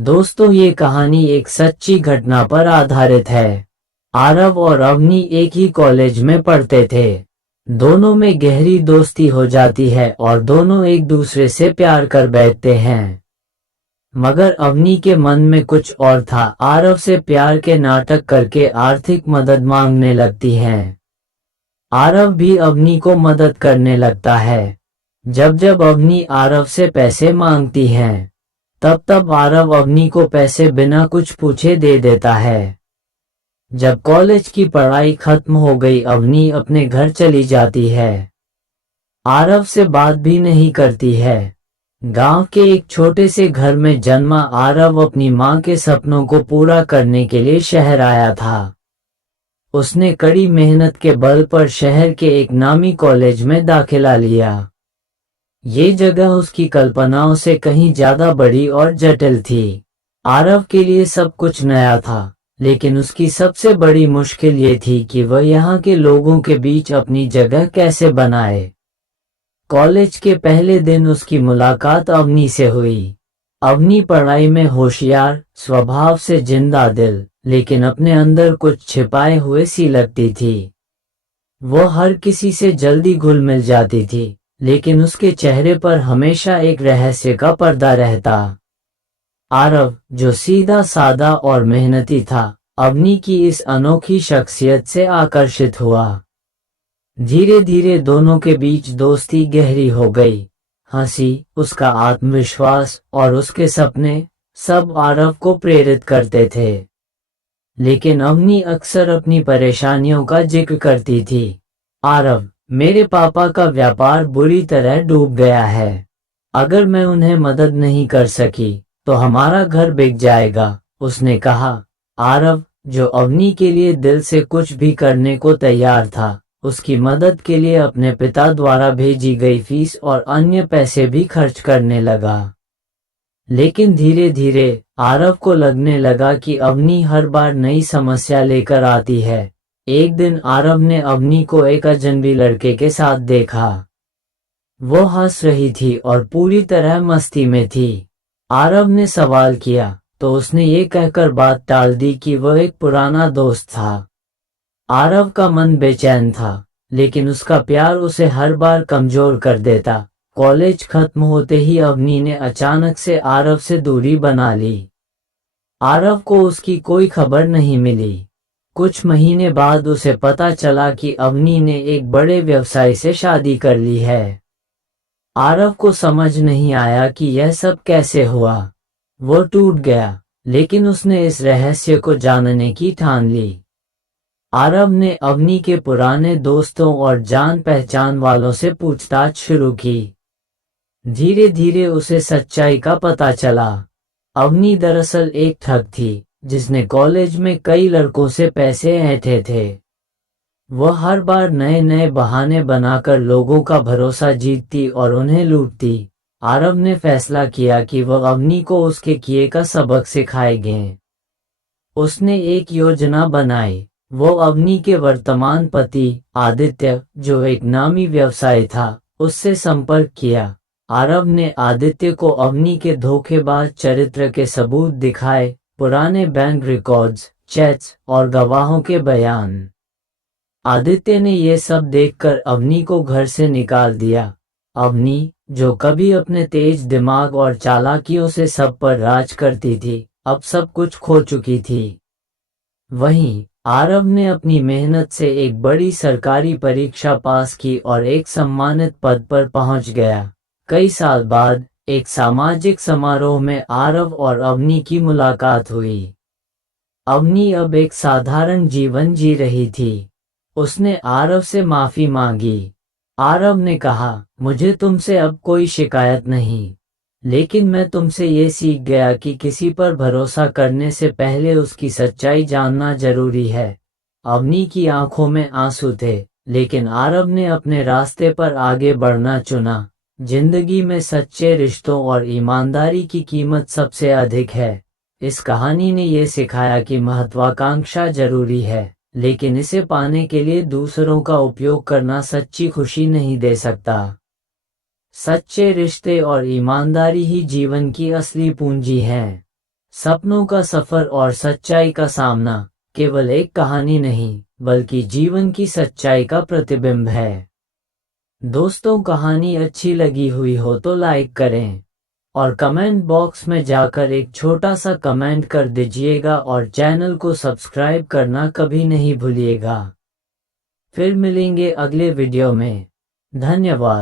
दोस्तों, ये कहानी एक सच्ची घटना पर आधारित है। आरव और अवनी एक ही कॉलेज में पढ़ते थे। दोनों में गहरी दोस्ती हो जाती है और दोनों एक दूसरे से प्यार कर बैठते हैं। मगर अवनी के मन में कुछ और था। आरव से प्यार के नाटक करके आर्थिक मदद मांगने लगती है। आरव भी अवनी को मदद करने लगता है। जब जब अवनी आरव से पैसे मांगती है, तब तब आरव अवनी को पैसे बिना कुछ पूछे दे देता है। जब कॉलेज की पढ़ाई खत्म हो गई, अवनी अपने घर चली जाती है। आरव से बात भी नहीं करती है। गांव के एक छोटे से घर में जन्मा आरव अपनी मां के सपनों को पूरा करने के लिए शहर आया था। उसने कड़ी मेहनत के बल पर शहर के एक नामी कॉलेज में दाखिला लिया। ये जगह उसकी कल्पनाओं से कहीं ज्यादा बड़ी और जटिल थी। आरव के लिए सब कुछ नया था, लेकिन उसकी सबसे बड़ी मुश्किल ये थी कि वह यहाँ के लोगों के बीच अपनी जगह कैसे बनाए। कॉलेज के पहले दिन उसकी मुलाकात अवनी से हुई। अवनी पढ़ाई में होशियार, स्वभाव से जिंदा दिल, लेकिन अपने अंदर कुछ छिपाए हुए सी लगती थी। वो हर किसी से जल्दी घुल मिल जाती थी, लेकिन उसके चेहरे पर हमेशा एक रहस्य का पर्दा रहता। आरव, जो सीधा सादा और मेहनती था, अवनी की इस अनोखी शख्सियत से आकर्षित हुआ। धीरे धीरे दोनों के बीच दोस्ती गहरी हो गई। हंसी, उसका आत्मविश्वास और उसके सपने सब आरव को प्रेरित करते थे। लेकिन अवनी अक्सर अपनी परेशानियों का जिक्र करती थी। आरव, मेरे पापा का व्यापार बुरी तरह डूब गया है। अगर मैं उन्हें मदद नहीं कर सकी तो हमारा घर बिक जाएगा, उसने कहा। आरव, जो अवनी के लिए दिल से कुछ भी करने को तैयार था, उसकी मदद के लिए अपने पिता द्वारा भेजी गई फीस और अन्य पैसे भी खर्च करने लगा। लेकिन धीरे धीरे आरव को लगने लगा कि अवनी हर बार नई समस्या लेकर आती है। एक दिन आरव ने अवनी को एक अजनबी लड़के के साथ देखा। वो हंस रही थी और पूरी तरह मस्ती में थी। आरव ने सवाल किया तो उसने ये कहकर बात टाल दी कि वह एक पुराना दोस्त था। आरव का मन बेचैन था, लेकिन उसका प्यार उसे हर बार कमजोर कर देता। कॉलेज खत्म होते ही अवनी ने अचानक से आरव से दूरी बना ली। आरव को उसकी कोई खबर नहीं मिली। कुछ महीने बाद उसे पता चला कि अवनी ने एक बड़े व्यवसायी से शादी कर ली है। आरव को समझ नहीं आया कि यह सब कैसे हुआ। वो टूट गया, लेकिन उसने इस रहस्य को जानने की ठान ली। आरव ने अवनी के पुराने दोस्तों और जान पहचान वालों से पूछताछ शुरू की। धीरे धीरे उसे सच्चाई का पता चला। अवनी दरअसल एक ठग थी, जिसने कॉलेज में कई लड़कों से पैसे ऐंठे थे। वह हर बार नए नए बहाने बनाकर लोगों का भरोसा जीतती और उन्हें लूटती। आरव ने फैसला किया कि वह अवनी को उसके किए का सबक सिखाएंगे। उसने एक योजना बनाई। वो अवनी के वर्तमान पति आदित्य, जो एक नामी व्यवसायी था, उससे संपर्क किया। आरव ने आदित्य को अवनी के धोखेबाज चरित्र के सबूत दिखाए, पुराने बैंक रिकॉर्ड्स, चैट्स और गवाहों के बयान। आदित्य ने ये सब देखकर अवनी को घर से निकाल दिया। अवनी, जो कभी अपने तेज दिमाग और चालाकियों से सब पर राज करती थी, अब सब कुछ खो चुकी थी। वहीं आरव ने अपनी मेहनत से एक बड़ी सरकारी परीक्षा पास की और एक सम्मानित पद पर पहुंच गया। कई साल बाद एक सामाजिक समारोह में आरव और अवनी की मुलाकात हुई। अवनी अब एक साधारण जीवन जी रही थी। उसने आरव से माफी मांगी। आरव ने कहा, मुझे तुमसे अब कोई शिकायत नहीं, लेकिन मैं तुमसे ये सीख गया कि किसी पर भरोसा करने से पहले उसकी सच्चाई जानना जरूरी है। अवनी की आंखों में आंसू थे, लेकिन आरव ने अपने रास्ते पर आगे बढ़ना चुना। जिंदगी में सच्चे रिश्तों और ईमानदारी की कीमत सबसे अधिक है। इस कहानी ने ये सिखाया कि महत्वाकांक्षा जरूरी है, लेकिन इसे पाने के लिए दूसरों का उपयोग करना सच्ची खुशी नहीं दे सकता। सच्चे रिश्ते और ईमानदारी ही जीवन की असली पूंजी हैं। सपनों का सफर और सच्चाई का सामना केवल एक कहानी नहीं, बल्कि जीवन की सच्चाई का प्रतिबिंब है। दोस्तों, कहानी अच्छी लगी हुई हो तो लाइक करें और कमेंट बॉक्स में जाकर एक छोटा सा कमेंट कर दीजिएगा और चैनल को सब्सक्राइब करना कभी नहीं भूलिएगा। फिर मिलेंगे अगले वीडियो में। धन्यवाद।